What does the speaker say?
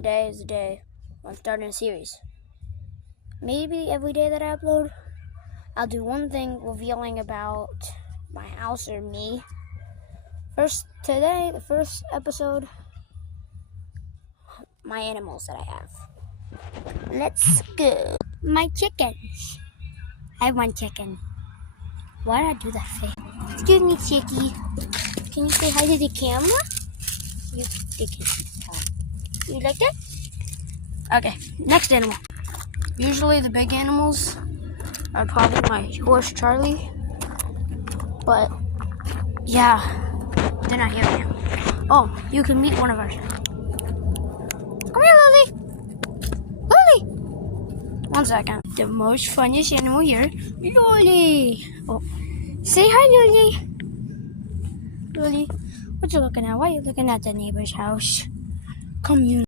today is the day I'm starting a series. Maybe every day that I upload, I'll do one thing revealing about my house or me. Today, the first episode, my animals that I have. Let's go. My chickens. I have one chicken. Why did I do that thing? Excuse me, chickie. Can you say hi to the camera? You like that? Okay, next animal. Usually the big animals are probably my horse Charlie. But yeah, they're not here now. Oh, you can meet one of ours. Come here, Lily. Lily. 1 second. The most funniest animal here, Lily. Oh, say hi, Lily. Lily, what you looking at? Why are you looking at the neighbor's house? Come here.